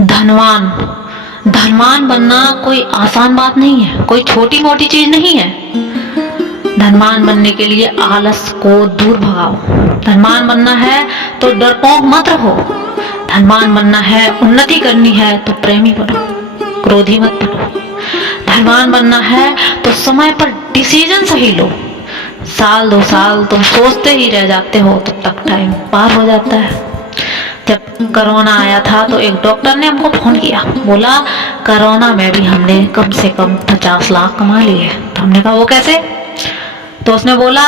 धनवान धनवान बनना कोई आसान बात नहीं है, कोई छोटी मोटी चीज नहीं है। धनवान बनने के लिए आलस को दूर भगाओ। धनवान बनना है तो डरपोक मत रहो। धनवान बनना है, उन्नति करनी है तो प्रेमी बनो, क्रोधी मत बनो। धनवान बनना है तो समय पर डिसीजन सही लो। साल 2 साल तुम सोचते ही रह जाते हो, तब तक टाइम पार हो जाता है। जब कोरोना आया था तो एक डॉक्टर ने हमको फोन किया, बोला कोरोना में भी हमने कम से कम 50 लाख कमा लिए। तो हमने कहा वो कैसे? तो उसने बोला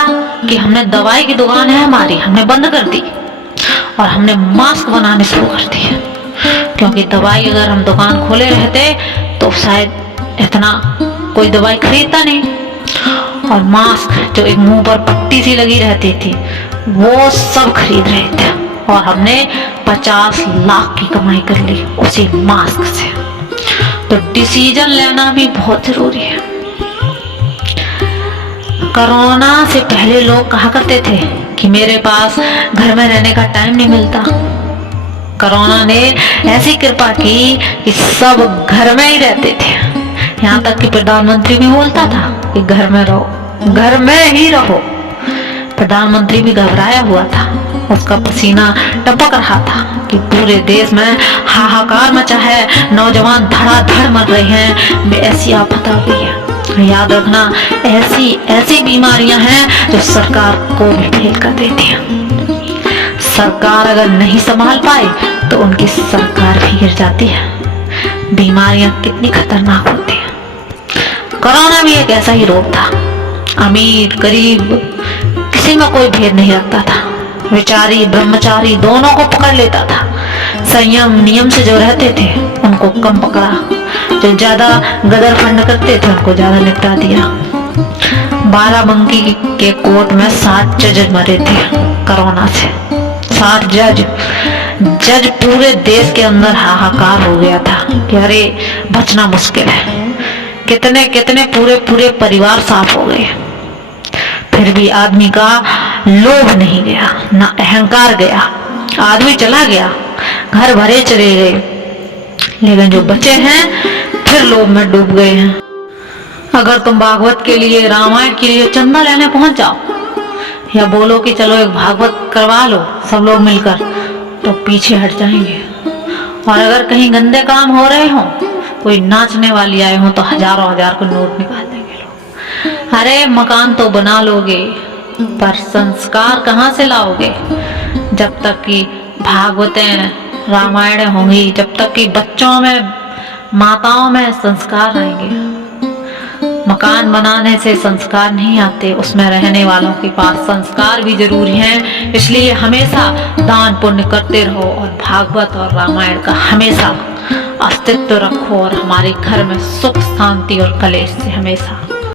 कि हमने दवाई की दुकान है हमारी, हमने बंद कर दी और हमने मास्क बनाने शुरू कर दिए। क्योंकि दवाई अगर हम दुकान खोले रहते तो शायद इतना कोई दवाई खरीदता नहीं। और मास्क जो एक मुंह पर पट्टी सी लगी रहती थी वो सब खरीद रहे थे और हमने 50 लाख की कमाई कर ली उसी मास्क से। तो डिसीजन लेना भी बहुत जरूरी है। कोरोना से पहले लोग कहा करते थे कि मेरे पास घर में रहने का टाइम नहीं मिलता। कोरोना ने ऐसी कृपा की कि सब घर में ही रहते थे। यहाँ तक कि प्रधानमंत्री भी बोलता था कि घर में रहो, घर में ही रहो। प्रधानमंत्री भी घबराया हुआ था, उसका पसीना टपक रहा था कि पूरे देश में हाहाकार मचा है, नौजवान धड़ाधड़ मर रहे हैं, ऐसी आफत आ गई है। याद रखना, ऐसी बीमारियां हैं जो सरकार को भी फेल कर देती हैं। सरकार अगर नहीं संभाल पाए तो उनकी सरकार भी गिर जाती है। बीमारियां कितनी खतरनाक होती हैं। कोरोना भी एक ऐसा ही रोग था। अमीर गरीब किसी में कोई भेद नहीं रखता था, विचारी ब्रह्मचारी दोनों को पकड़ लेता था। संयम नियम से जो रहते थे उनको कम पकड़ा, जो ज्यादा गदर फंड करते थे उनको ज्यादा निपटा दिया। बाराबंकी के कोर्ट में 60 जज मरे थे कोरोना से। 60 जज पूरे देश के अंदर हाहाकार हो गया था कि अरे बचना मुश्किल है। कितने कितने पूरे परिवार साफ हो गए। फिर भी आदमी का लोभ नहीं गया, ना अहंकार गया। आदमी चला गया, घर भरे चले गए, लेकिन जो बचे हैं फिर लोभ में डूब गए हैं। अगर तुम भागवत के लिए, रामायण के लिए चंदा लेने पहुंच जाओ या बोलो कि चलो एक भागवत करवा लो सब लोग मिलकर, तो पीछे हट जाएंगे। और अगर कहीं गंदे काम हो रहे हो, कोई नाचने वाली आए हो, तो हजारों हजार को नोट निकाल देंगे लोग। अरे मकान तो बना लोगे पर संस्कार कहाँ से लाओगे? जब तक कि भागवतें रामायण होंगी, जब तक कि बच्चों में माताओं में संस्कार आएंगे। मकान बनाने से संस्कार नहीं आते, उसमें रहने वालों के पास संस्कार भी जरूरी हैं। इसलिए हमेशा दान पुण्य करते रहो और भागवत और रामायण का हमेशा अस्तित्व रखो और हमारे घर में सुख शांति और कलेश से हमेशा